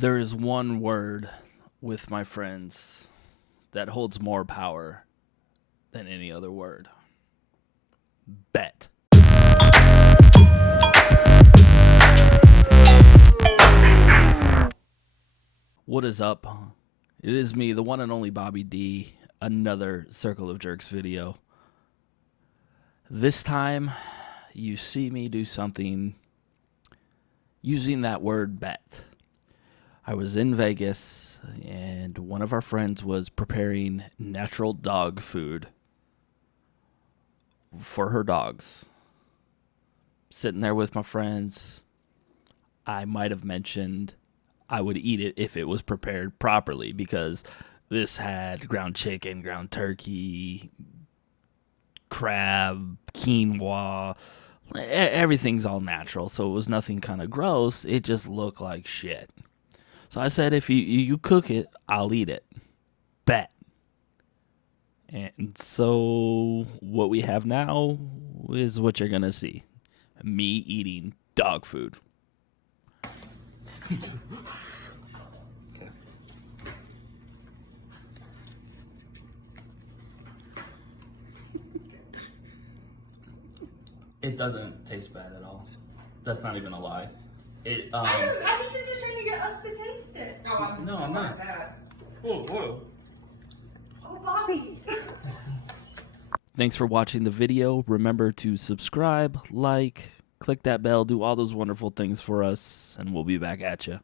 There is one word with my friends that holds more power than any other word. Bet. What is up? It is me, the one and only Bobby D, another Circle of Jerks video. This time, you see me do something using that word bet. I was in Vegas, and one of our friends was preparing natural dog food for her dogs. Sitting there with my friends, I might have mentioned I would eat it if it was prepared properly, because this had ground chicken, ground turkey, crab, quinoa. Everything's all natural, so it was nothing kind of gross. It just looked like shit. So I said, if you cook it, I'll eat it. Bet. And so what we have now is what you're going to see. Me eating dog food. It doesn't taste bad at all. That's not even a lie. I think you're just trying to get us to taste it. No, I'm not. Oh, Bobby. Thanks for watching the video. Remember to subscribe, like, click that bell, do all those wonderful things for us, and we'll be back at you.